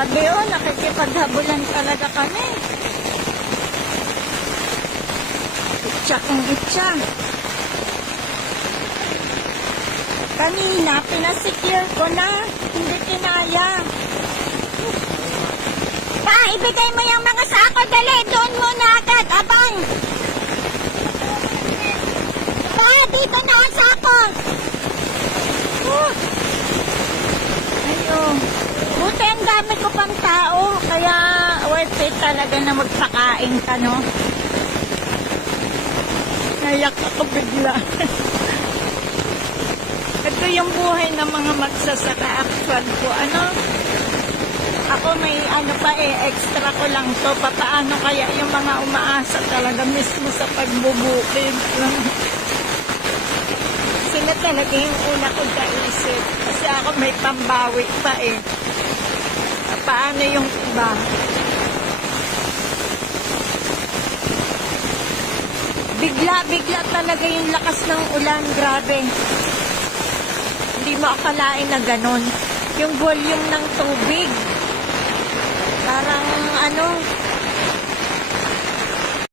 Grabe oh, nakikipaghabulan talaga kami. Itcha kung itcha. Kanina, pinasecure ko na. Hindi kinaya. Pa, ibigay mo yung mga sako. Dali, doon muna agad. Abang. Pa, dito na ang sako. Ayun. Buti ang dami ko pang tao. Kaya worth it talaga na magpakain ka, no? Nayak ako bigla. Ito yung buhay ng mga magsasaka actual ko. Ano? Ako may ano pa extra ko lang to. Papaano kaya yung mga umaasa talaga mismo sa pagbubukid. Sila talaga yung una ko kaisip. Kasi ako may pambawi pa Paano yung iba? Bigla talaga yung lakas ng ulan. Grabe. Hindi mo akalain na ganon. Yung volume ng tubig. Parang ano,